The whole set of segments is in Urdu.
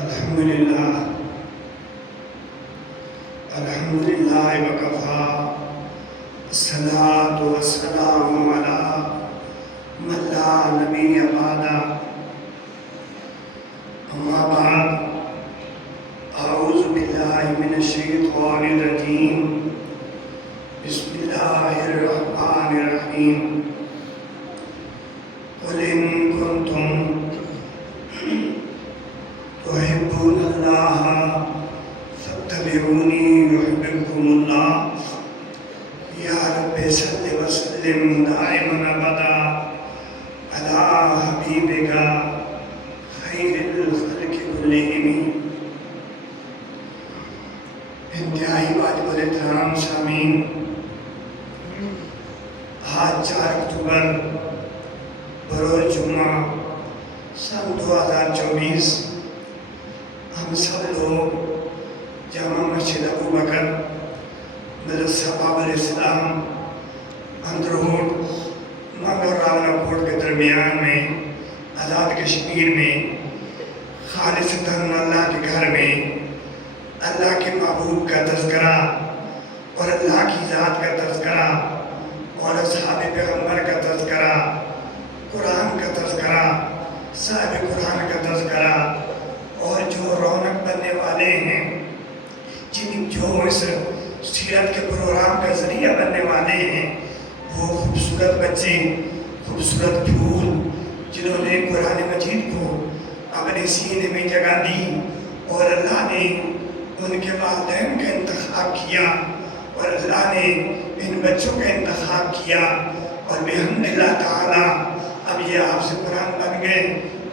الحمدللہ الحمدللہ وکفا الصلاۃ والسلام علی من لا نبی بعد اما بعد اعوذ باللہ من الشیطان الرجیم بسم اللہ الرحمن الرحیم قل ان کنتم تحبون اللہ فاتبعونی یحببکم اللہ یا رب صل وسلم دائما ابدا علی حبیبک خیر الخلق کلہم۔ انتہائی واجب الاحترام سامعین، آج 4 اکتوبر بروز جمعہ سن 2024 ہم سب لوگ جامع مسجد ابو بکر مدرسہ باب الاسلام اندرہوٹ منگ اور راولہ کوٹ کے درمیان میں آزاد کشمیر میں خالصتاً اللہ کے گھر میں اللہ کے محبوب کا تذکرہ اور اللہ کی ذات کا تذکرہ اور اصحاب پیغمبر کا تذکرہ، قرآن کا تذکرہ، صاحب قرآن کا تذکرہ اور جو رونق بننے والے ہیں، جو اس سیرت کے پروگرام کا ذریعہ بننے والے ہیں، وہ خوبصورت بچے، خوبصورت پھول جنہوں نے قرآن مجید کو اپنے سینے میں جگہ دی اور اللہ نے ان کے والدین کا انتخاب کیا اور اللہ نے ان بچوں کا انتخاب کیا اور بحمد اللہ تعالی اب یہ آپ سے قرآن بن گئے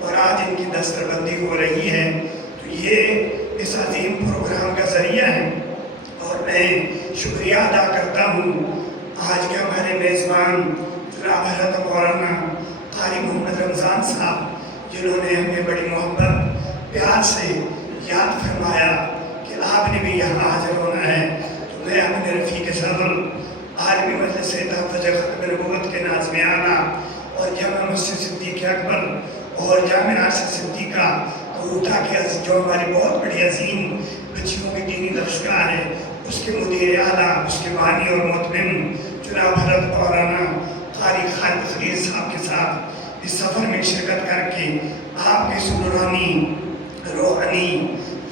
اور آج ان کی دستر بندی ہو رہی ہے، تو یہ اس عظیم پروگرام کا ذریعہ ہے اور میں شکریہ ادا کرتا ہوں آج کے ہمارے میزبان جناب حضرت مولانا قاری محمد رمضان صاحب، جنہوں نے ہمیں بڑی محبت پیار سے یاد فرمایا کہ آپ نے بھی یہاں حاضر ہونا ہے، تو میں اپنے رفیق صدر عالمی مجلس تحفظ ختم نبوت کے ناظم اعلیٰ اور جامع مسجد صدیق اکبر اور جامع عاصر صدیقہ کوٹا کے جو ہماری بہت بڑی عظیم بچیوں کی دینی درسگاہ ہے، اس کے مدیر اعلیٰ، اس کے بانی اور متمم جناب حضرت مولانا قاری خالد خلیل صاحب کے ساتھ اس سفر میں شرکت کر کے آپ کے سنورانی روحانی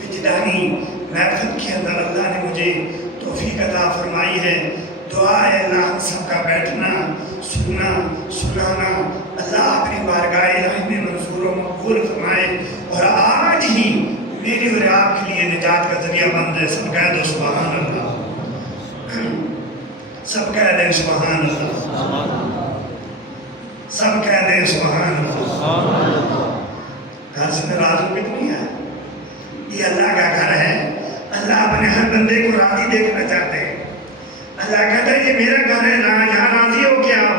وجدانی محفل کے اندر اللہ نے مجھے توفیق عطا فرمائی ہے۔ دعا ہے اللہ ہم سب کا بیٹھنا، سننا، سنانا اللہ اپنی بارگاہ الہی میں منظور و مقبول فرمائے اور آج ہی میری اور آپ کے لیے نجات کا ذریعہ بن جائے۔ سب کہہ دو سبحان اللہ، سب کہہ دیں سبحان اللہ، سب کہہ دیں سبحان اللہ۔ گھر سے ناراض ہو کے تو نہیں ہے، یہ اللہ کا گھر ہے، اللہ اپنے ہر بندے کو راضی دیکھنا چاہتے ہیں۔ اللہ کہتا ہے یہ میرا گھر ہے، یہاں راضی ہو کے آؤ،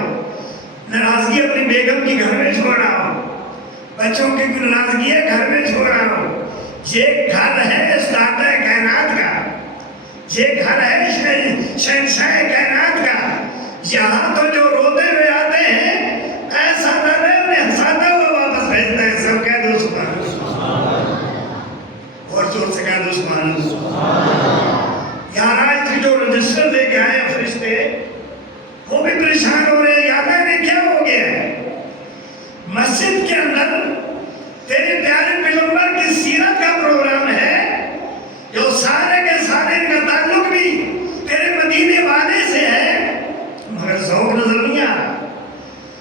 ناراضگی اپنی بیگم کی گھر میں چھوڑ آؤ، بچوں کی ناراضگی ہے گھر میں چھوڑ آؤ۔ یہ گھر ہے سادہ کائنات کا، یہ گھر ہے شہنشاہ کائنات کا۔ یہاں تو جو روتے ہوئے آتے ہیں ایسا نہ انہیں ہنساتا ہوا واپس بھیجتا ہے۔ سب کہہ دو سبحان اللہ، اور زور سے کہہ دو سبحان اللہ۔ یہاں آج کی جو رجسٹر لے کے آئے فرشتے وہ بھی پریشان ہو رہے ہیں، یا اللہ نے کیا ہو گیا ہے؟ مسجد کے اندر تیرے پیارے پیغمبر کی سیرت کا پروگرام ہے، جو سارے کے سارے کا تعلق بھی تیرے مدینے والے سے ہے، مگر ذوق نظر نہیں آ رہا۔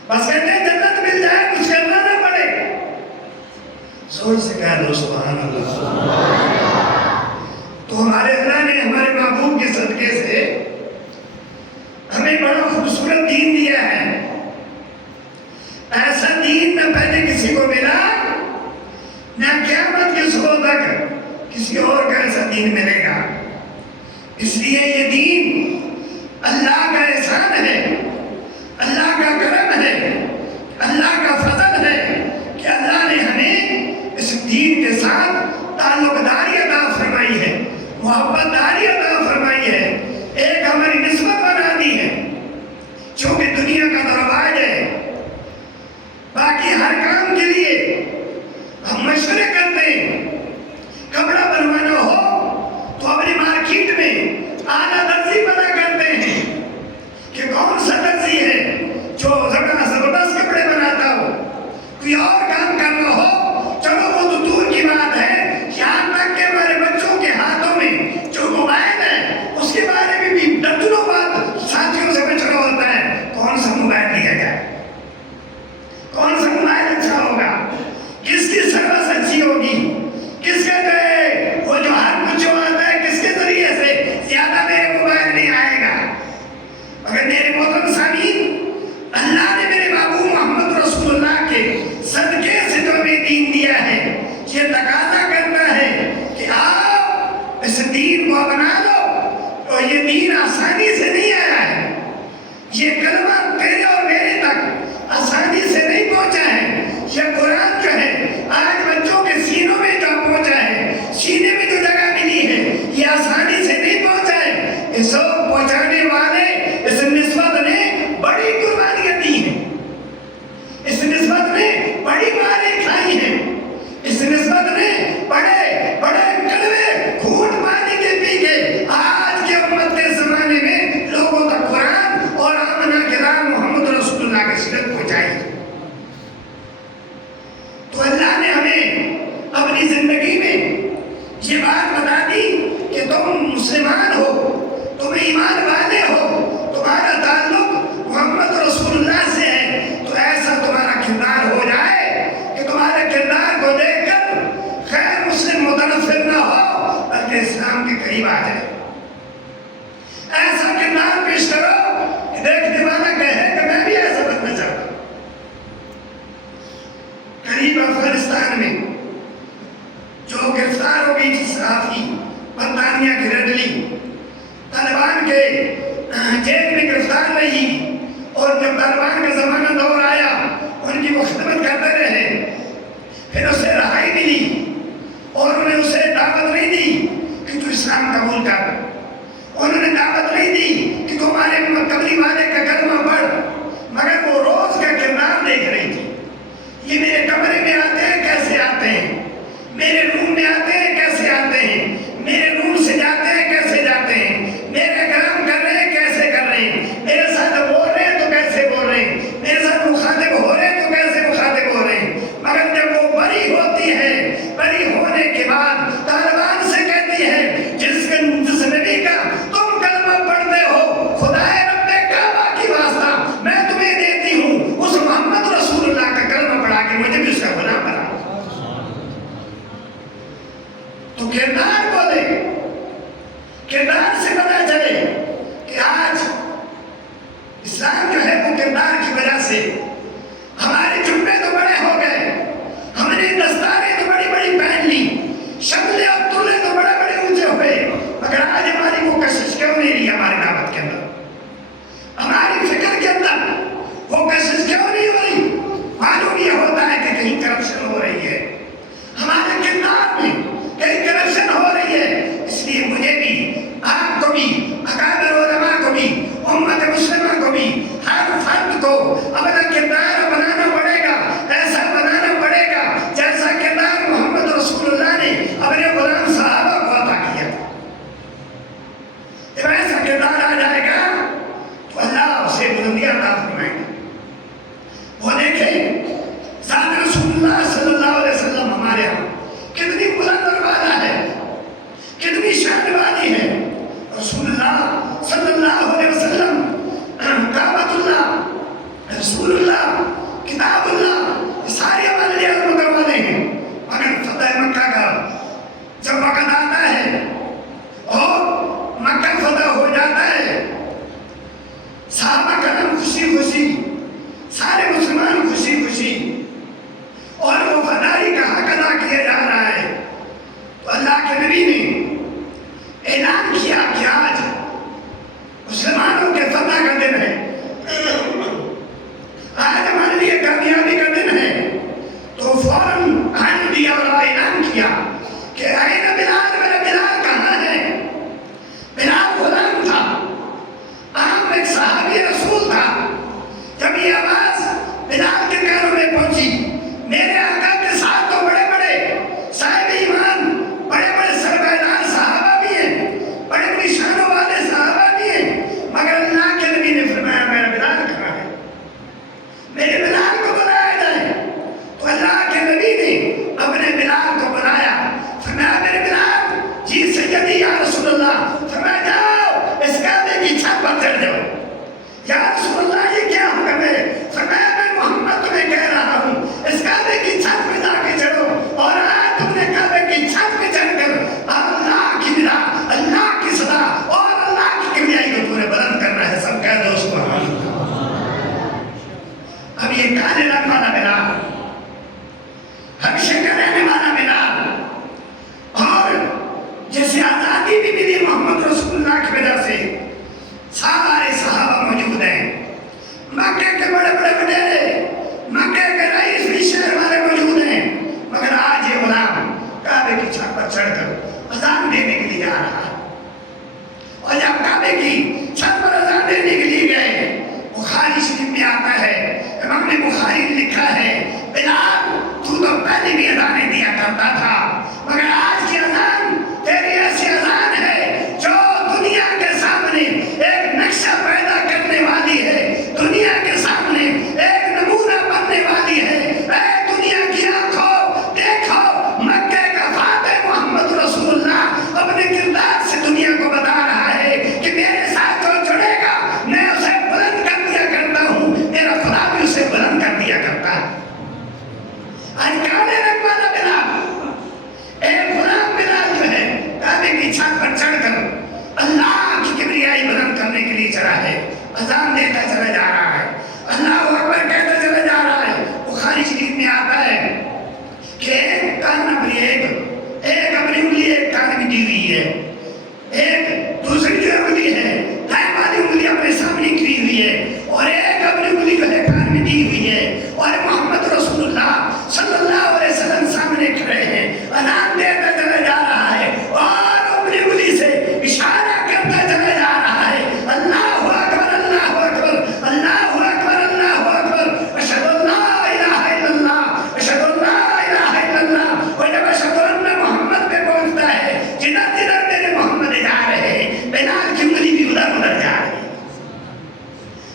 بس کہتے ہیں جنت مل جائے کچھ کرنا نہ پڑے۔ زور سے کہہ دو سبحان اللہ۔ تو ہمارے اللہ نے ہمارے محبوب کے صدقے سے ہمیں بڑا خوبصورت دین دیا ہے۔ ایسا دین نہ پہلے کسی کو ملا، نہ قیامت کے صبح تک کسی اور کا ایسا دین ملے گا۔ اس لیے یہ دین اللہ کا احسان ہے، اللہ کا کرم ہے، اللہ کا فضل ہے کہ اللہ نے ہمیں اس دین کے ساتھ تعلق داری عطا فرمائی ہے، محبت داری عطا فرمائی ہے، ایک ہماری نسبت بنا دی ہے۔ چونکہ دنیا کا دروازہ ہے، باقی ہر کام کے لیے ہم مشورے کرتے ہیں، کوئی اور کام کرنا ہو چلو وہ تو دور کی بات ہے، یہاں تک کہ ہمارے بچوں کے ہاتھوں میں جو موبائل ہے اس کے بارے میں بھی درجنوں بات ساتھیوں سے پوچھنا ہوتا ہے کون سا موبائل لیا جائے، کون سا موبائل اچھا ہوگا، کس کی سروس اچھی ہوگی، کس کے وہ جو ہاتھ کچھ آتا ہے کس کے ذریعے سے زیادہ میرے موبائل نہیں آئے گا۔ اگر میرے محترم سامعین، اللہ نے میرے بابو محمد رسول اللہ کے صدقے سے جو ہمیں دین دیا ہے یہ تقاضا کرتا ہے کہ آپ اس دین کو اپنا لو، اور یہ دین آسانی سے نہیں آیا ہے، یہ کلمہ تیرے اور میرے تک آسانی سے نہیں پہنچا ہے، یہ قرآن جو ہے آج بچوں کے سینوں میں جو پہنچا ہے، سینے میں جو جگہ ملی ہے یہ آسانی سے نہیں پہنچا ہے، اس کو پہنچانے والے اس نسبت نے بڑی قربانیاں دی ہیں، اس نسبت نے بڑی ماریں کھائی ہیں، اس نسبت نے بڑے بڑے کڑوے گھونٹ پانی کے پی کے آج کے امت کے زمانے میں لوگوں تک قرآن اور آمنہ کرام محمد رسول اللہ کی سیرت پہنچائی۔ تو اللہ نے ہمیں اپنی زندگی میں یہ بات بتا دی کہ تم مسلمان ہو، تم ایمان والے ہو، تمہارا تعلق محمد رسول اللہ سے ہے، تو ایسا تمہارا کردار ہو جائے کہ تمہارے کردار کو دیکھ کر غیر مسلم متنفر نہ ہو بلکہ اسلام کے قریب آ جائے۔ ایسا کردار پیش کرو کہ دیکھنے والا کہے کہ میں بھی ایسا بننا چاہتا ہوں۔ قریب افغانستان میں جو گرفتار ہو گئی تھی صحافی برطانیہ کی ریڈلی، طالبان کے جیل میں گرفتار رہی، اور جب طالبان کا زمانہ دور آیا ان کی وہ خدمت کرتے رہے، پھر اسے رہائی ملی اور انہیں اسے دعوت نہیں دی کہ تو اسلام قبول کر، انہوں نے دعوت نہیں دی کہ تمہارے قبلی والے کا کلمہ پڑھ، مگر وہ روز کا کردار دیکھ رہی تھی۔ یہ میرے کمرے میں آتے ہیں کیسے آتے ہیں، میرے روم میں آتے ہیں کیسے آتے ہیں، میرے روم سے جاتے ہیں کیسے جاتے ہیں، میرے کلام کر رہے ہیں کیسے کر رہے ہیں، میرے ساتھ بول رہے ہیں تو کیسے بول رہے ہیں، میرے ساتھ مخاطب ہو رہے ہیں تو کیسے مخاطب ہو رہے ہیں۔ مگر جب وہ بری ہوتی ہے، بری ہونے کے بعد طالبان سے کہتی ہے جس نبی کا تم کلمہ پڑھتے ہو خدائے رب کعبہ کی واسطہ میں تمہیں دیتی ہوں اس محمد رسول اللہ کا کلمہ پڑھا کے مجھے بھی اس کا غلام بنا۔ تو کردار کو دے، کردار سے پتہ چلے کہ آج اسلام جو ہے وہ کردار کی وجہ سے ہمارے جبے تو بڑے ہو گئے، ہم نے دستاریں تو بڑی بڑی پہن لی، شکلیں اور تلے تو بڑے بڑے اونچے ہوئے، مگر آج ہماری وہ کشش کیوں نہیں رہی ہماری دعوت کے اندر، ہماری فکر کے اندر وہ کشش کیوں نہیں ہو رہی؟ معلوم یہ ہوتا ہے کہ کہیں کرپشن ہو رہی ہے، ہمارے کردار میں کہیں کرپشن ہو رہی ہے۔ اس لیے مجھے بھی، آپ کو بھی، اکابر علماء کو بھی، امت مسلمہ کو بھی، ہر فرد کو اپنا کردار بنانا پڑے گا، ایسا بنانا پڑے گا جیسا کردار محمد رسول اللہ نے اپنے غلام صحابہ کو عطا کیا تھا۔ جب ایسا کردار آ جائے گا تو اللہ اسے بلندیاں عطا فرمائے گا۔ وہ دیکھیں ذات رسول اللہ صلی اللہ علیہ وسلم ہمارے یہاں کتنی بلند اور والا ہے، کتنی شان والی ہے۔ رسول اللہ صلی اللہ علیہ وسلم کعبۃ اللہ، رسول اللہ، کتاب اللہ، سارے ہمارے لیے عظمت والے ہیں، مگر فتح مکہ کا جب وقت آتا ہے اور مکہ فتح ہو جاتا ہے، صحابہ کرام خوشی خوشی، سارے مسلمان خوشی خوشی، اور وہ فدائی کا حق ادا کیا جا رہا ہے، تو اللہ کے نبی نے اعلان کیا کہ آج مسلمانوں کے فتح کا دن ہے، آج ہمارے لیے کامیابی کا دن ہے۔ تو فوراً آن دیا اور اعلان کیا کہ این بلال، میرا بلال کہاں ہے؟ بلال غلام تھا، عام ایک صحابی رسول تھا۔ جب یہ آواز بلال کے کانوں میں پہنچی، میرے آقا کے ساتھ تو بڑے بڑے صاحب ایمان، بڑے بڑے سربراہ حبشے کا رہنے والا بلال، اور جیسے آزادی بھی ملی محمد رسول اللہ کی وجہ سے، سارے صحابہ موجود ہیں، مکے کے بڑے بڑے وڈیرے، مکے کے رئیس بھی شہر والے موجود ہیں، مگر آج یہ غلام کعبے کی چھت پر چڑھ کر اذان دینے کے لیے جا رہا ہے، اور جب کعبے کی چھت پر اذان دینے کے لیے گئے، بخاری شریف میں آتا ہے، امام بخاری نے لکھا ہے، بلال تو پہلے بھی اذانیں دیا کرتا تھا، مگر آج کی اذان تیری ایسی اذان ہے جو دنیا کے سامنے ایک نقشہ پیدا کرنے والی ہے، دنیا کے سامنے ایک نمونہ بننے والی ہے۔ اے دنیا کی آنکھوں دیکھو، مکے کا فاتح محمد رسول اللہ اپنے کردار سے دنیا کو بتا رہا ہے کہ میرے ساتھ جو جڑے گا میں اسے بلند کر دیا کرتا ہوں، میرا خدا بھی اسے بلند کر دیا کرتا ہے۔ آج کعبے رنگ والا بلال، ایک غلام بلال جو ہے کعبے کی چھت پر چڑھ کر اللہ کی کبریائی بلند کرنے کے لیے چڑھا ہے، اذان دیتا چلا جا رہا ہے، اللہ اکبر کہتا چلا جا رہا ہے۔ بخاری شریف میں آتا ہے کہ ایک کان اپنی ایک اپنی انگلی ایک کان میں دی ہوئی ہے، ایک دوسری جو انگلی ہے دائیں والی انگلی اپنے سامنے کی ہوئی ہے، اور ایک اپنی انگلی جو ہے کان میں دی ہوئی ہے، اور محمد رسول اللہ صلی اللہ علیہ وسلم سامنے کھڑے ہیں، اذان دیتا چلا جا رہا ہے، اور اپنی انگلی سے اشارہ کرتا چلا جا رہا ہے، اللہ اکبر اللہ اکبر اللہ اکبر اللہ اکبر، اشہد ان لا الہ الا اللہ اشہد ان لا الہ الا اللہ۔ اور جب اشہد ان محمد پہ پہنچتا ہے، جدھر جدھر میرے محمد جا رہے ہیں، بلال کی انگلی بھی ادھر ادھر جا رہی ہے۔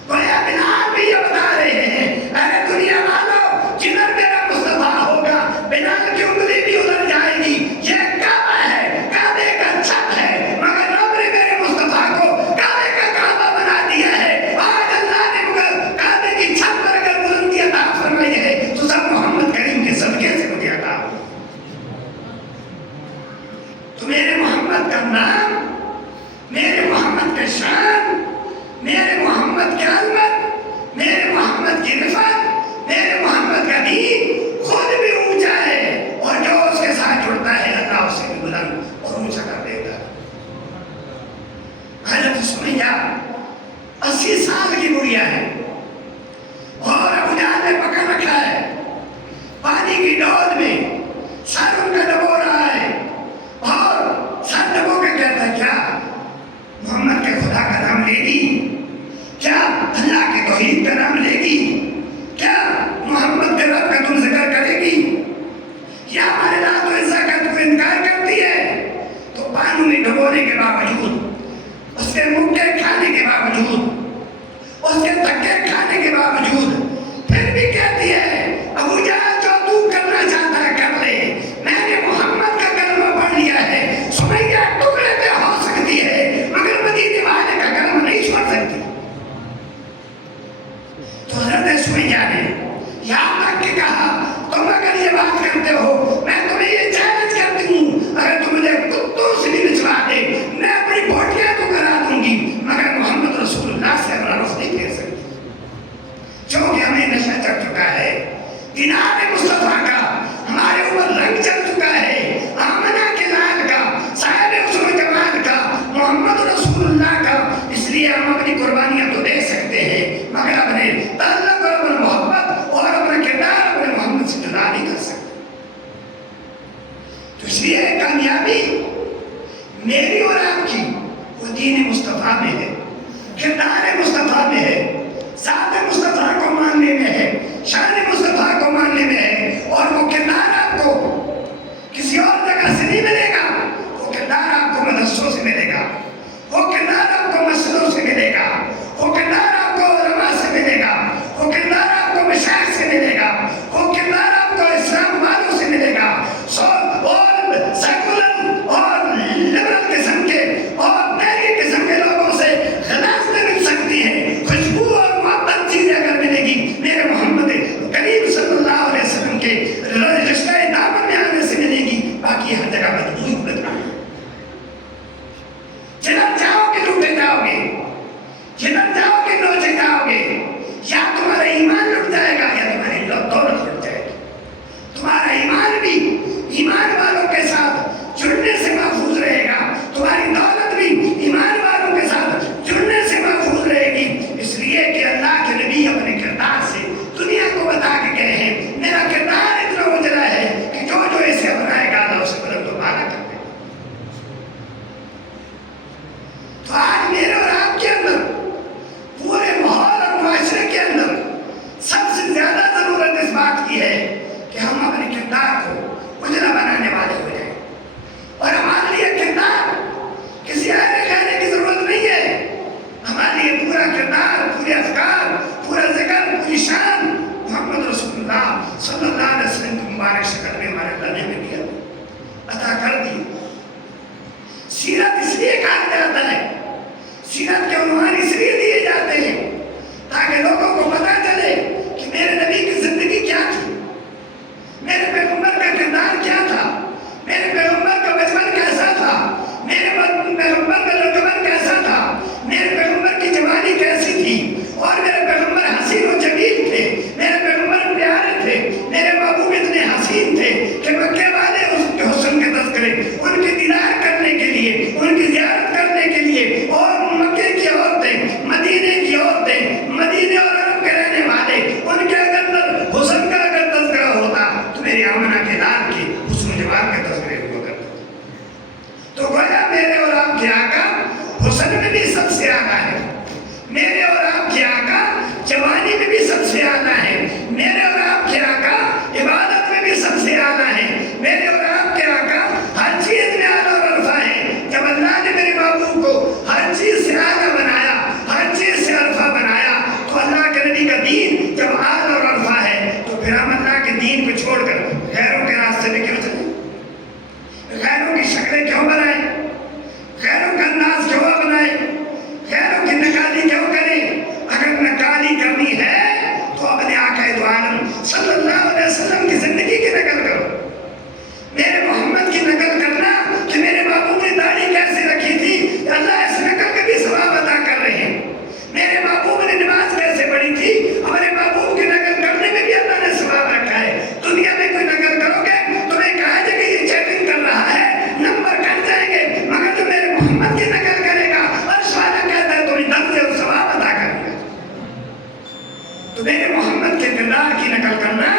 گویا بلال بھی یہ بتا رہے ہیں، اے دنیا والو، جدھر میرا مصطفیٰ ہوگا بلال کی انگلی بھی ادھر جائے گی۔ یہ کعبہ ہے، کعبے کا چھت ہے، مگر رب نے میرے مصطفیٰ کو کعبے کا کعبہ بنا دیا ہے۔ آج اللہ نے مگر کعبے کی چھت پر اگر بلندی عطا فرمائی ہے تو سب محمد کریم کے صدقے سے مجھے عطا ہو۔ تو میرے محمد کا نام، میرے محمد کا شان، میرے محمد کی عظمت، میرے محمد کی رفعت، میرے محمد کا دین خود بھی اونچا ہے، اور جو اس کے ساتھ جڑتا ہے اللہ اسے بھی بلند اور اونچا کر دے گا۔ حضرت سمیہ 80 سال کی بڑھیا ہے، اور ابو جہل نے پکڑ رکھا ہے پانی کی ڈول میں، سر ان کا ڈبو رہا ہے، اور سر ڈبو کے کہتا ہے کیا محمد کے خدا کا نام لے گی؟ کیا اللہ کے توحید کا نام لے گی؟ کیا محمد کے رب کا تم ذکر کرے گی؟ یا ہمارے ذات و عزت کا تم انکار کرتی ہے؟ تو پانی میں ڈبونے کے باوجود، اس کے مکے کھانے کے باوجود، اس کے دھکے کھانے کے باوجود، پھر بھی کہتی ہے ابو جہل جو تو کرنا چاہتا ہے کر لے، میں نے محمد کا کلمہ پڑھ لیا ہے۔ سمیہ ٹکڑے پہ ہو سکتی ہے مگر مدینے والے کا کلمہ نہیں چھوڑ سکتی۔ تو حضرت سمیہ نے یہاں تک کہ کہا تم اگر یہ بات کرتے ہو میں تمہیں یہ چیلنج کرتی ہوں، اگر تم مجھے کتوں سے بھی نچوا دے میں اپنی بوٹیاں تو کرا دوں گی، مگر محمد رسول اللہ سے ہمارا رخ نہیں پھیر سکتی، کیونکہ ہمیں نشہ چڑھ چکا ہے، دینار مصطفیٰ کا ہمارے اوپر رنگ چڑھ چکا ہے، آمنہ کے لال کا، صاحب حسن و جمال کا، محمد رسول اللہ کا۔ اس لیے ہم اپنی قربانیاں تو دے سکتے ہیں مگر اپنے تعلق اور اپنے محبت اور اپنا کردار اپنے محمد سے جدا نہیں کر سکتے۔ تو اس لیے کامیابی میری اور آپ کی وہ دین مصطفیٰ میں ہے، کردار مصطفیٰ میں ہے، ذات مصطفیٰ کو ماننے میں ہے، شان مصطفیٰ کو ماننے میں ہے، اور وہ کردار آپ کو کسی اور جگہ سے نہیں ملے گا، وہ کردار آپ کو مدرسوں سے ملے گا، وہ کردار آپ کو مسجدوں سے ملے گا، وہ کردار آپ کو علماء سے ملے گا، وہ کردار آپ کو مشائخ سے ملے گا، وہ کردار آپ کو اسلام والوں سے ملے گا، اور سیکولر اور لبرل قسم کے اور نئی قسم کے لوگوں سے غلاظتیں مل سکتی ہیں، خوشبو اور محبت چیزیں اگر ملے گی میرے محمد کریم صلی اللہ علیہ وسلم کے رشتہ دامن میں آنے سے ملے گی، باقی ہر جگہ بدبو ہی اڑ رہا ہے۔ جدھر جاؤ گے لوٹے جاؤ گے، جدھر جاؤ گے نوچے جاؤ گے، یا تمہارا ایمان لٹ جائے گا یا تمہاری دولت لٹ جائے گی۔ تمہارا ایمان ایمان والوں کے ساتھ جڑنے سے محفوظ رہے گا، تمہاری دولت بھی ایمان والوں کے ساتھ جڑنے سے محفوظ رہے گی۔ اس لیے کہ اللہ کے نبی اپنے کردار سے دنیا کو بتا کے گئے ہیں، میرا کردار اتنا اجلا ہے کہ جو جو اسے اپنائے گا اللہ اسے بلند و بالا کر دے۔ تو آج میرے اور آپ کے اندر، پورے ماحول اور معاشرے کے اندر سب سے زیادہ ضرورت اس بات کی ہے کہ ہم اپنے کردار کو اجلا بنانے والے ہو جائیں۔ اور ہمارے لیے کردار کسی آئے کہنے کی ضرورت نہیں ہے، ہمارے لیے پورا کردار، پورے افکار، پورا ذکر، پوری شان محمد رسول اللہ صلی اللہ علیہ وسلم کی مبارک شکل میں ہمارے اللہ نے ہمیں دیا، عطا کر دی۔ سیرت اس لیے کہا جاتا ہے، سیرت کے عنوان اس لیے دیے جاتے ہیں تاکہ لوگوں کو پتہ چلے کہ میرے نبی کی زندگی کیا تھی، میرے پیغمبر کا کردار کیا تھا، میرے پیغمبر کا بچپن کیسا تھا، میرے پیغمبر کا نوجوان کیسا تھا، میرے پیغمبر کی جوانی کیسی تھی، اور میرے پیغمبر حسین و جمیل تھے، میرے پیغمبر پیارے تھے، میرے محبوب اتنے حسین تھے کہ مکے والے اس کے حسن کے تذکرے ان کی دیدار کرنے کے لیے، ان کی زیارت کرنے کے لیے، اور مکے کی عورتیں، مدینے کی عورتیں، مدینے اور عرب کے رہنے والے، ان کے اندر حسن کا اگر تذکرہ ہوتا تو میری آمنہ کے لال کی حسن جمال کے تذکرے ہوا کرتے۔ تو گویا میرے اور آپ کے آقا حسن میں بھی سب سے آقا ہے، میرے اور آپ کے آقا جوانی میں بھی سب سے آقا ہے، میرے اور آپ کے آقا عبادت میں بھی سب سے آقا ہے، میرے اور آپ کے آقا ہر چیز میں اعلیٰ اور عرفہ ہے۔ جب اللہ نے میرے محبوب کو ہر چیز سے اعلیٰ بنایا، ہر چیز سے عرفہ بنایا، تو اللہ کے نبی کا دین جب اعلیٰ اور عرفہ ہے تو پھر ہم اللہ کے دین کو چھوڑ کر غیروں کے راستے میں کیوں چلیں؟ غیروں کی شکلیں کیوں بنائیں؟ غیروں کا انداز کیوں بنائیں؟ غیروں کی نکالی کیوں کریں؟ اگر نکالی کرنی ہے تو اپنے آقا دو عالم صلی اللہ علیہ وسلم کی زندگی کی نقل کرو، میرے محمد کی نقل کرنا کہ میرے محبوب نے داڑھی کیسے رکھی تھی، اللہ اس نقل کے بھی ثواب عطا کر رہے ہیں۔ میرے محبوب نے نماز کیسے پڑھی تھی، ہمارے محبوب کی نقل کرنے میں بھی اللہ نے ثواب رکھا ہے۔ دنیا میں کوئی نقل کرو گے تمہیں کہا جائے کہ یہ چیٹنگ کر رہا ہے، نمبر کٹ جائیں گے، مگر جو میرے محمد کی نقل کرے گا عرش والا کہتا ہے تمہیں درجے اور ثواب عطا کرے گا۔ تو میرے محمد کے کردار کی نقل کرنا،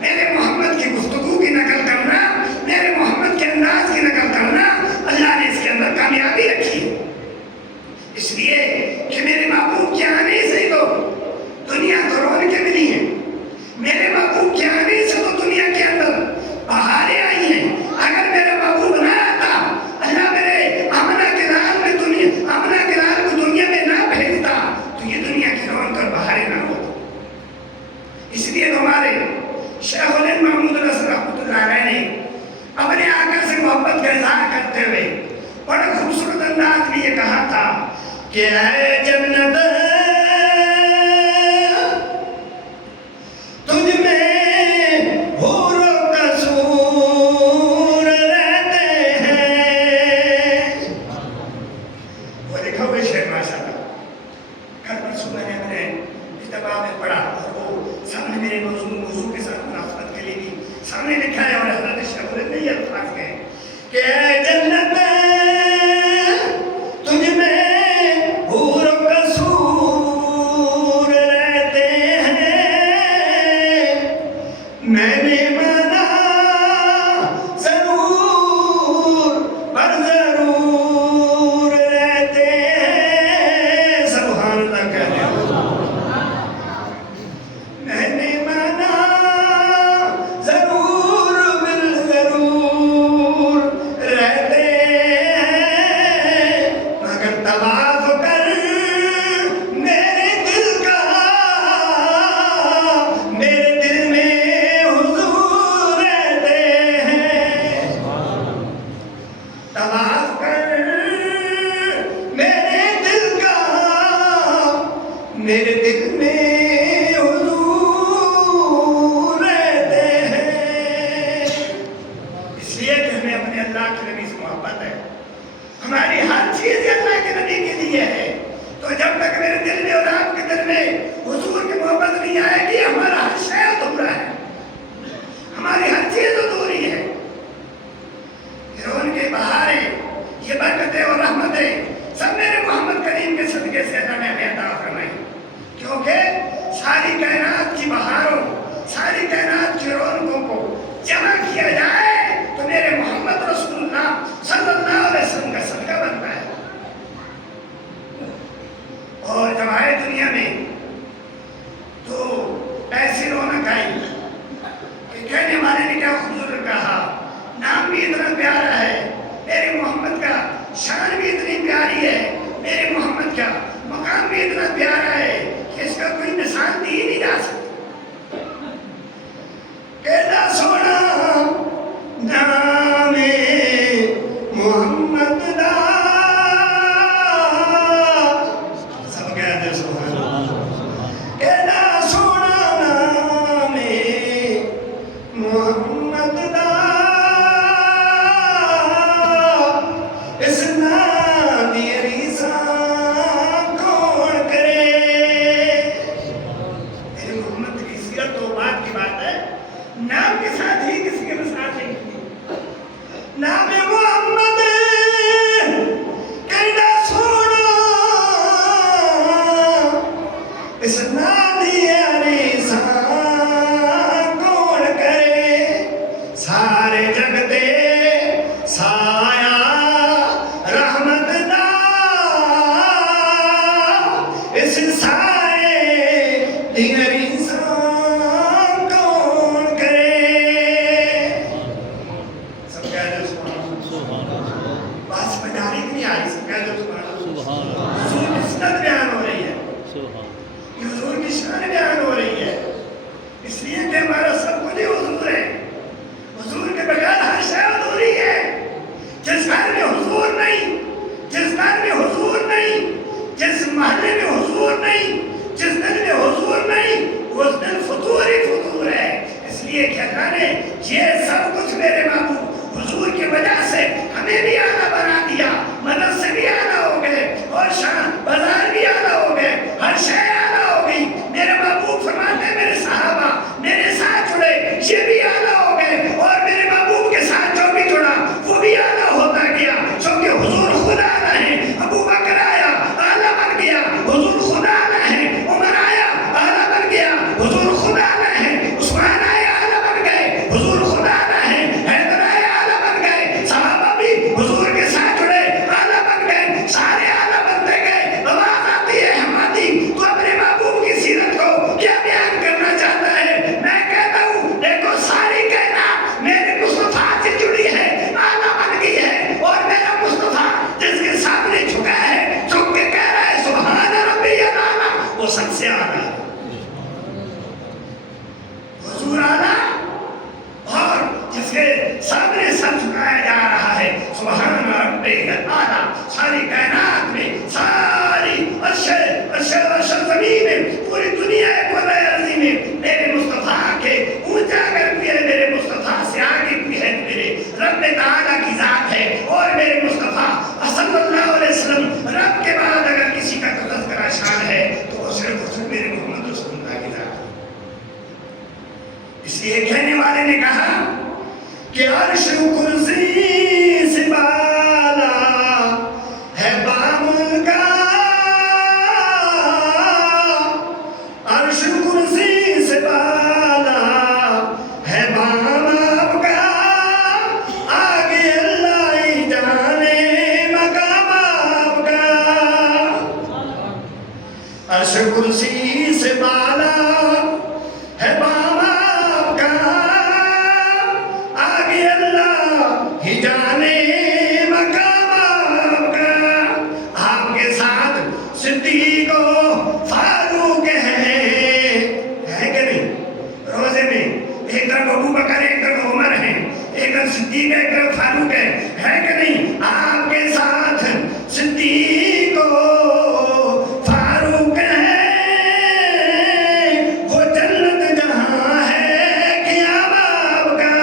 میرے محمد کی گفتگو کی نقل کرنا، میرے محمد کے انداز کی نقل کرنا، اللہ نے اس کے اندر کامیابی رکھی ہے۔ اس لیے کہ میرے محبوب کے آنے سے تو دنیا کو رونقیں ملی ہیں، میرے محبوب کے آنے سے تو دنیا کے اندر بہاریں آئی ہیں۔ اگر میرا محبوب نہ آتا، اللہ میرے آمنہ کے لال میں آمنہ کے لال کو دنیا میں نہ بھیجتا تو یہ دنیا کی رونق اور بہاریں نہ ہوتی۔ اس لیے تو ہمارے شیخ الہند محمود الحسن رحمۃ اللہ علیہ نے اپنے آقا سے محبت کا اظہار کرتے ہوئے بڑا خوبصورت انداز میں یہ کہا تھا کہ اے جنت تجھ میں حور و قصور رہتے ہیں۔ وہ لکھا ہوئے شعر ماشاء اللہ کل پرسوں میں نے اپنے کتاب میں پڑھا، اور وہ سامنے میرے موضوع کے ساتھ مناسبت کے لیے بھی سامنے لکھا ہے، اور حضرت شیخ الہند نے یہ الفاظ کہے کہ اے جنت تجھ میں حور و قصور رہتے ہیں، میں نے مانا ضرور پر ضرور رہتے ہیں۔ سبحان اللہ کہتے ہیں، میں نے مانا ضرور بالضرور رہتے ہیں، مگر طواف کر میرے دل کا، میرے دل میں حضور رہتے ہیں۔ طواف کر میرے دل کا، میرے دل میں اللہ کے نبی سے محبت ہے، ہماری ہر چیز اللہ کے نبی کے لیے ہے۔ تو جب تک میرے دل میں اور آپ کے دل میں حضور کی محبت نہیں آئے گی، ہمارا ہر شے ادھورا ہے، ہماری ہر چیز ادھوری ہے۔ کیا خوبصورت کہا، نام بھی اتنا پیارا ہے میرے محمد کا، شان بھی اتنی پیاری ہے میرے محمد کا، مقام بھی اتنا پیارا ہے کہ اس کا کوئی مثال دی نہیں جا سکتا۔ کیڑا سونا نام محمد دا، سب کہتے سبحان اللہ۔ کیڑا سونا نام محمد دا، اس نام دی ریزاں کون کرے۔ میرے محمد کی سیرت تو بات کی بات ہے، نام کے ساتھ ہی کسی کے مثال نہیں ہوتی۔ نام محمد کیڑا سونا، اس نام دی ریزاں کون کرے۔ سارے جگ دے سایہ رحمت دا، اس سائے دی ریزاں کون کرے۔ سب کہہ دو سبحان اللہ۔ بات سمجھاری نہیں آ رہی، سب کہہ دو سبحان اللہ۔ حضور کی سنت بیان ہو رہی ہے، یہ حضور کی شان بیان ہو رہی ہے، اس لیے کہ ہمارا سب کچھ ہی حضور ہے۔ حضور کے بغیر ہر شے ادھوری ہے۔ جس گھر میں حضور نہیں، جس گھر میں حضور نہیں، جس محلے میں حضور نہیں، جس دل میں حضور نہیں، اس دل فطور ہی فطور ہے۔ اس لیے کہ اللہ نے یہ سب کچھ میرے محبوب حضور کی وجہ سے ہمیں بھی آلہ بنا دیا، مدد سے بھی آلہ ہو گئے، اور شان بازار بھی آلہ ہو گئے، ہر شے آلہ ہو گئی۔ میرے محبوب فرماتے ہیں میرے صحابہ میرے ساتھ جڑے یہ بھی آلہ ہو گئے، اور میرے محبوب کے ساتھ جو بھی جڑا وہ بھی آلہ ہوتا گیا، کیونکہ حضور خود آلہ ہے۔ ابو بکر آیا آلہ بن گیا، حضور خود آلہ ہے۔ عمر آیا آلہ بن گیا، حضور خود آلہ ہے۔ عثمان آیا آلہ بن گئے، حضور خود آلہ ہے۔ حیدر آیا آلہ بن گئے، صحابہ بھی حضور کے ساتھ جڑے آلہ بن گئے، سارے آلہ بنتے گئے۔ آواز آتی ہے ہماری، تو اپنے محبوب کی سیرت کو کیا بیان کرنا چاہتا ہے؟ میں کہتا ہوں دیکھو ساری کائنات میرے مصطفیٰ سے جڑی ہے، آلہ بن گئی ہے، اور میرا مصطفیٰ جس کے سامنے جھکا ہے، جھک کے کہہ رہا ہے سبحان ربی اعلیٰ، وہ سب سے اعلیٰ ہے۔ حضور اعلیٰ، اور جس کے سامنے سر جھکایا جا رہا ہے سبحان ربی اعلیٰ۔ ساری کائنات میں، ساری عرش زمین میں، پوری دنیا قرہ عظیم میں میرے مصطفیٰ کے اونچا اگر کوئی ہے، میرے مصطفیٰ سے آگے کوئی ہے، میرے رب تعالیٰ کی ذات ہے۔ اور میرے مصطفیٰ صلی اللہ علیہ وسلم رب کے بعد اگر کسی کا تذکرہ شان ہے تو وہ صرف میرے محمد رسول اللہ کی ذات ہے۔ اس لیے کہنے والے نے کہا کہ عرش و کرسی سے بالا ہے بام کا، عرش و کرسی سے بالا ہے بام کا، آگے اللہ ہی جانے مقام آپ کا۔ عرش و کرسی سے بالا ہے بام آپ کا، آگے اللہ ہی جانے مقام آپ کا۔ آپ کے ساتھ صدیق و فاروق ہے کہ نہیں؟ روزے میں ایک طرف ابو بکر ایک طرف عمر ہے، ایک طرف صدیق ہے ایک طرف فاروق ہے کہ نہیں؟ آپ کے ساتھ صدیق و فاروق ہے، وہ جنت جہاں ہے قیام آپ کا،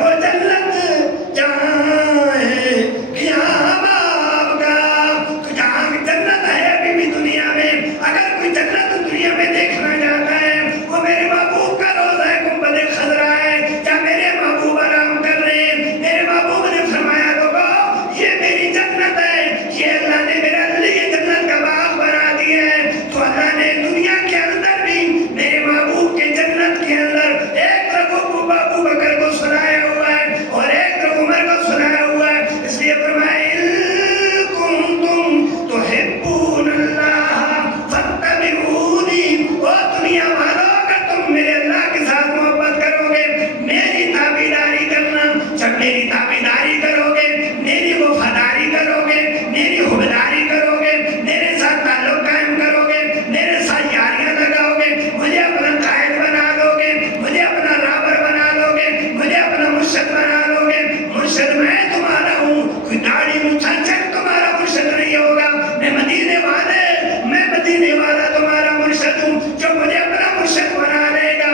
وہ جنت جہاں ہے قیام آپ کا۔ تو جہاں جنت ہے ابھی بھی دنیا میں، اگر کوئی جنت دنیا میں دیکھنا چاہتا ہے، وہ میرے محبوب کا روضہ گنبد خضرا ہے، جہاں میرے محبوب آرام کر رہے ہیں۔ جب میری تابعداری کرو گے، میری وفاداری کرو گے، میری حبداری کرو گے، میرے ساتھ تعلق قائم کرو گے، میرے ساتھ یاریاں لگاؤ گے، مجھے اپنا قائد بنا لو گے، مجھے اپنا رابر بنا لو گے، مجھے اپنا مرشد بنا لو گے۔ مرشد میں تمہارا ہوں، کوئی داڑھی مونچھا چک تمہارا مرشد نہیں ہوگا۔ میں مدینے والا تمہارا مرشد ہوں، جو مجھے اپنا مرشد بنا لے گا۔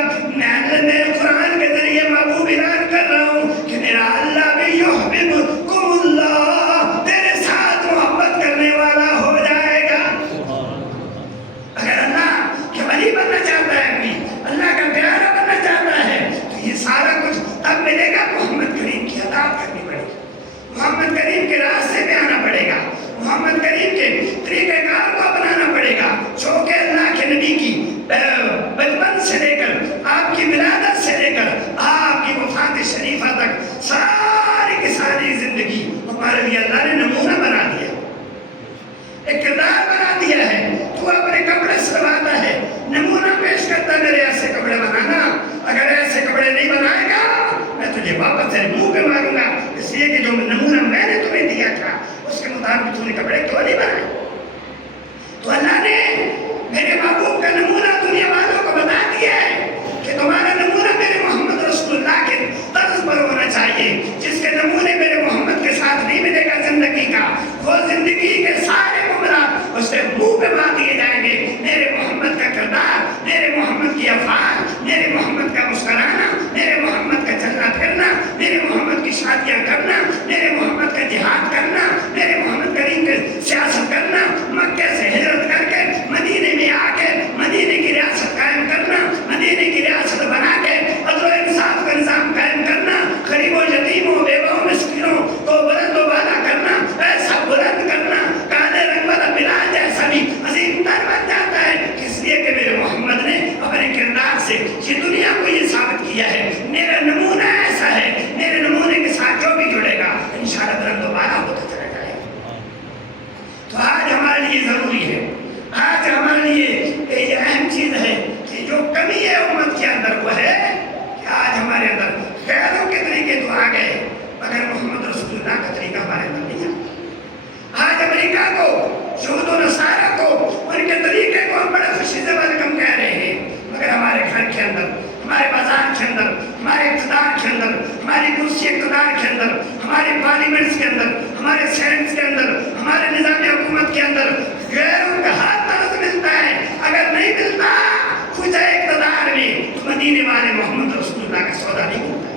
میں قرآن کے ذریعے محبوب اعلان کر رہا ہوں کہ میرا اللہ بھی یحببکم اللہ، تیرے ساتھ محبت کرنے والا ہو جائے گا۔ اگر اللہ کے ولی بننا چاہتا ہے، کوئی اللہ کا پیارا بننا چاہتا ہے، تو یہ سارا کچھ تب ملے گا۔ محمد کریم کی اطاعت کرنی پڑے گی، محمد کریم کے راستے پہ آنا پڑے گا، محمد کریم کے طریقہ کار کو اپنانا پڑے گا، جو کہ اللہ کے نبی کی بچپن سے لے کر آپ کی ولادت سے لے کر آپ کی وفات شریفہ تک ساری کی ساری زندگی ہمارے لیے اللہ نے نمونہ بنا دیا، ایک کردار بنا دیا ہے۔ تو اپنے کپڑے سلواتا ہے، نمونہ پیش کرتا ہے، میرے ایسے کپڑے بنانا، اگر ایسے کپڑے نہیں بنائے گا میں تجھے واپس سے منہ پہ ماروں گا، اس لیے کہ جو نمونہ میں نے تمہیں دیا تھا اس کے مطابق تم نے کپڑے کیوں نہیں بنائے؟ تو اللہ نے میرے محبوب کا نمونہ دنیا والوں کو بتا دیا ہے کہ تمہارا نمونہ میرے محمد رسول اللہ کے طرز پر ہونا چاہیے۔ جس کے نمونے میرے محمد کے ساتھ نہیں ملے گا زندگی کا، وہ زندگی کے سارے معاملات اس سے منہ پہ مار دیے جائیں گے۔ میرے محمد کا کردار، میرے محمد کی افعال، میرے محمد کا مسکرانا، میرے محمد کا چلنا پھرنا، میرے محمد کی شادیاں کرنا، میرے محمد کا جہاد کرنا، میرے محمد کریم کے سیاست کرنا، مکہ سے ہجرت کر کے مدینے میں آ کے مدینے کی ریاست قائم کرنا، مدینے کی ریاست بنا کے عدل و انصاف کا نظام قائم کرنا، غریبوں یتیموں بیواؤں مسکینوں کو بلند و بالا کرنا، ایسا بلند کرنا کالے رنگ والا بلال جیسا بھی عظیم تر بن جاتا ہے، اس لیے کہ میرے محمد نے اپنے کردار سے یہ دنیا کو یہ ثابت کیا ہے میرا نمونہ ایسا ہے، میرے نمونے کے ساتھ جو بھی جڑے گا انشاءاللہ بلند و بالا ہوتا چلا جائے گا۔ تو آج ہمارے لیے ضروری ہے، آج ہمارے لیے یہ اہم چیز ہے کہ جو کمی ہے امت کے اندر وہ ہے کہ آج ہمارے اندر غیروں کے طریقے تو آ گئے مگر محمد رسول اللہ کا طریقہ ہمارے اندر نہیں آتا۔ آج امریکہ کو، یہود و نصارہ کو، ان کے طریقے کو ہم بڑے خوشی سے ویلکم کہہ رہے ہیں، مگر ہمارے گھر کے اندر، ہمارے بازار کے اندر، ہمارے اقتدار کے اندر، ہماری کرسی اقتدار کے اندر، ہمارے پارلیمنٹس کے اندر، ہمارے سینٹس کے اندر، ہمارے نظام حکومت کے اندر غیروں کا ہر طرف ملتا ہے۔ اگر نہیں ملتا کچھ اقتدار میں تو مدینے والے محمد رسول اللہ کا سودا نہیں ملتا ہے۔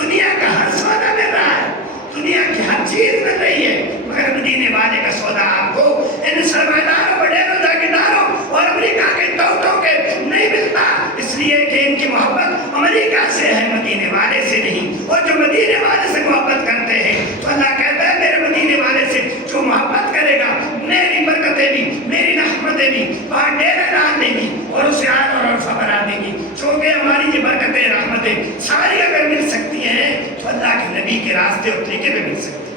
دنیا کا ہر سودا مل رہا ہے، دنیا کی ہر چیز مل رہی ہے، مگر مدینے والے کا سودا آپ کو ان سرمایداروں، بڑے جاگیرداروں اور امریکہ کے ٹوٹوں کے نہیں ملتا، اس لیے کہ ان کی محبت امریکہ سے ہے، مدینے والے سے نہیں۔ اور جو مدینے والے سے محبت کرتے ہیں تو اللہ کہتا ہے میرے مدینے والے سے جو محبت کرے گا میری برکتیں بھی، میری رحمتیں بھی وہاں ڈیرے ڈال دیں گی اور اسے آگ اور عرفہ بنا دیں گی۔ چونکہ ہماری یہ برکتیں، رحمتیں ساری اگر مل سکتی ہیں تو اللہ کے نبی کے راستے اور طریقے پہ مل سکتی ہیں۔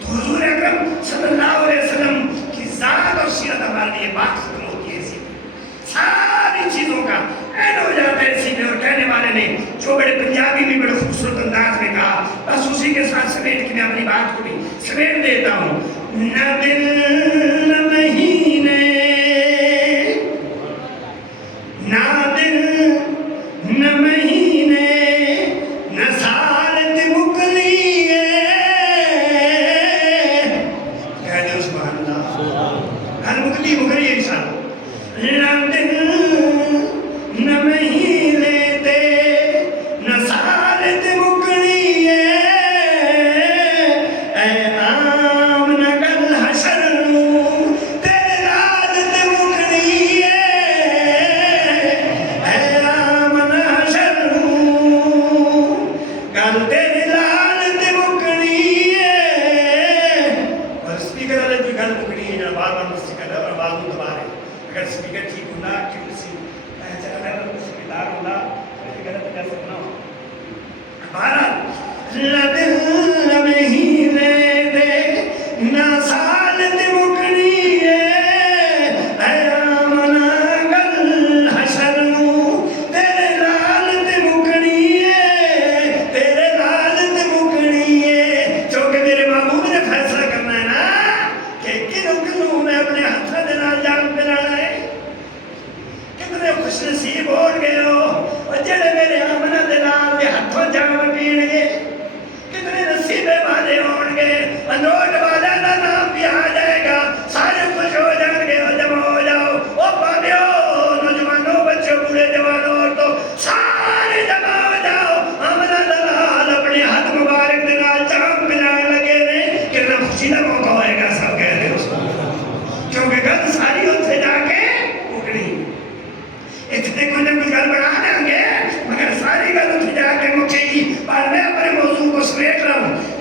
تو حضور اکرم صلی اللہ علیہ وسلم کی ذات اور سیرت ہمارے لیے بات ختم ہوتی ہے اسی میں، ساری چیزوں کا اینڈ ہو جاتا ہے اسی میں۔ اور کہنے والے نے جو بڑے پنجابی میں بڑے خوبصورت انداز میں کہا، بس اسی کے ساتھ سمیٹ کے میں اپنی بات کو بھی سمیٹ دیتا ہوں۔ نہ دل نہ مہینے، نہ دل نہ مہینے، نہ سالت مکلی ہے، کہہ دو سبحان اللہ، ہر مکلی مکلی انشاءاللہ۔ نہ دل نہ مہینے تے، نہ سالت مکلی ہے، اے آمنہ گل حشر نوں تیرے لالت مکلی ہے، اے آمنہ حشر نوں گل تیرے لالت مکلی ہے۔ اور سپیکر والے بھی گل مکلی ہے، بار بار مجھ سے کہہ رہا ہے اور بعض میں دبا رہے ہیں، اگر سپیکر ٹھیک ہونا کہ کسی دار ہونا غلط کر سکنا ہو۔ نہ دل نہ مہینے دے، نہ سالت مکلی ہے، اے آمنہ گل حشر نوں تیرے لالت مکلی ہے، تیرے لالت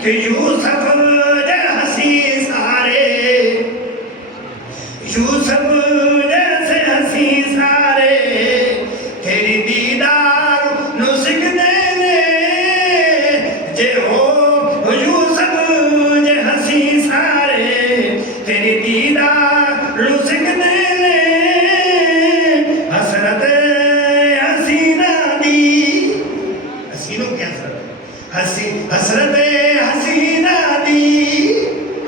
کہ یوسف ہنسی سارے، یوسف جیسے ہنسی سارے، تیری دیدار نو سکھدے نے، جے ہو یوسف جے ہنسی سارے، تیری دیدار نو سکھدے نے، حسرت حسینہ دی، حسینوں کیا حسرت؟ حسرت حسینہ دی،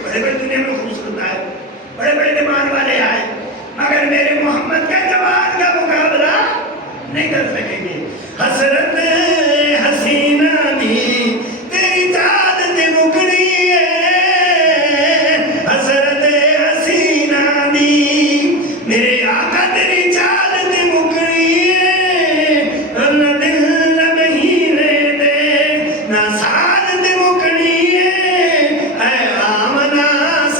بڑے بڑے دنیا میں خوبصورت آئے، بڑے بڑے ایمان والے آئے، مگر میرے محمد کا جوان کا مقابلہ نہیں کر سکیں گے۔ حسرت حسینہ دی، تیری چادت مکڑی ہے، حسرت حسینہ دی، میرے آقا تیری چادت مکڑی ہے، نہ دل نہ مہینے دے نہ سال دے مکڑی ہے، اے آمنہ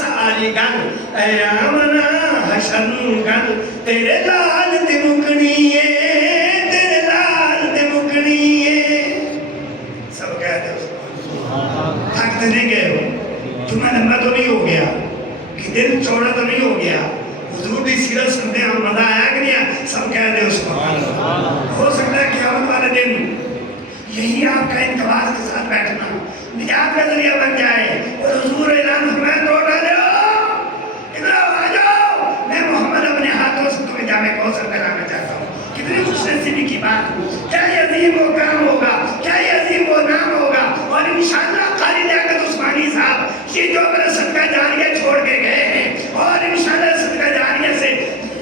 ساری گل، اے آمنہ حشن گل، تیرے لال دے مکڑی ہے، تیرے لال دے مکڑی ہے۔ سب کہتے ہو تھک تو نہیں گئے ہو، جمعہ لمبا تو نہیں ہو گیا، کہ دل چوڑا تو نہیں ہو گیا، حضور کی سیرت سنتے ہیں مزہ آیا کہ نہیں آیا؟ سب کہتے ہیں سبحان اللہ۔ ہو سکتا ہے قیامت والے دن یہی آپ کا انتباہ کے ساتھ بیٹھنا نجات کا ذریعہ بن جائے، اور حضور اعلان فرمائے تو ڈالے ہو ادھر آ جاؤ، میں محمد اپنے ہاتھوں سے تمہیں جامع کوثر پہلانا چاہتا ہوں۔ کتنی خوش نصیبی کی بات، کیا یہ عظیم وہ کام ہوگا، کیا یہ عظیم وہ نام ہوگا، اور انشاءاللہ قاری لیاقت عثمانی صاحب یہ جو میرا صدقہ جاریہ چھوڑ کے گئے ہیں، اور انشاءاللہ صدقہ جاریہ سے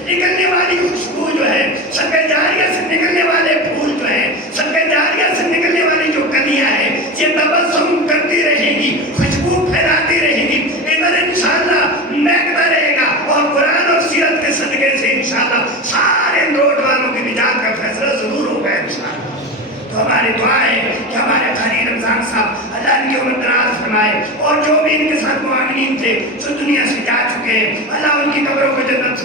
نکلنے والی خوشبو جو ہے، صدقہ جاریہ سے نکلنے والے پھول جو ہیں، صدقہ جاریہ سے نکلنے والی جو کلیاں ہیں، یہ تبسم کرتی رہے گی، خوشبو پھیلاتی رہے گی، ادھر انشاءاللہ مہکتا رہے گا، اور قرآن اور سیرت کے صدقے سے انشاءاللہ سارے اندروٹ والوں کی نجات کا فیصلہ ضرور ہوگا انشاءاللہ۔ تو ہماری دعا ہے کہ ہمارے قاری رمضان صاحب اللہ ان کی عمر دراز فرمائے، اور جو بھی ان کے ساتھ معاونین تھے جو دنیا سے جا چکے ہیں، اللہ ان کی قبروں کو جنت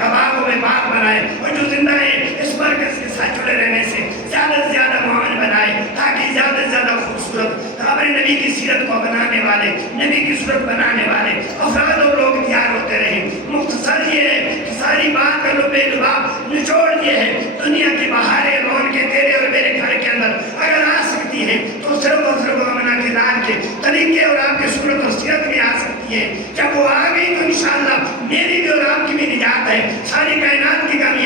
کبابوں میں پاک بنائے، اور جو زندہ ہیں اس مرکز کے ساتھ جڑے رہنے سے زیادہ سے زیادہ معاون بنائے، تاکہ زیادہ سے زیادہ خوبصورت ہمارے نبی کی سیرت کو بنانے والے، نبی کی صورت بنانے والے افراد اور لوگ تیار ہوتے رہیں۔ مختصر یہ ہے کہ ساری بات کا لب لباب نچوڑ یہ ہے، دنیا کی بہاریں رون کے تیرے اور میرے گھر کے اندر اگر آ سکتی ہے تو صرف اور صرف آمنہ کے دان کے طریقے اور آپ کی صورت اور سیرت میں آ سکتی ہے۔ جب وہ آ گئی تو انشاءاللہ میری بھی اور آپ کی بھی نجات ہے، ساری کائنات کی کامیابی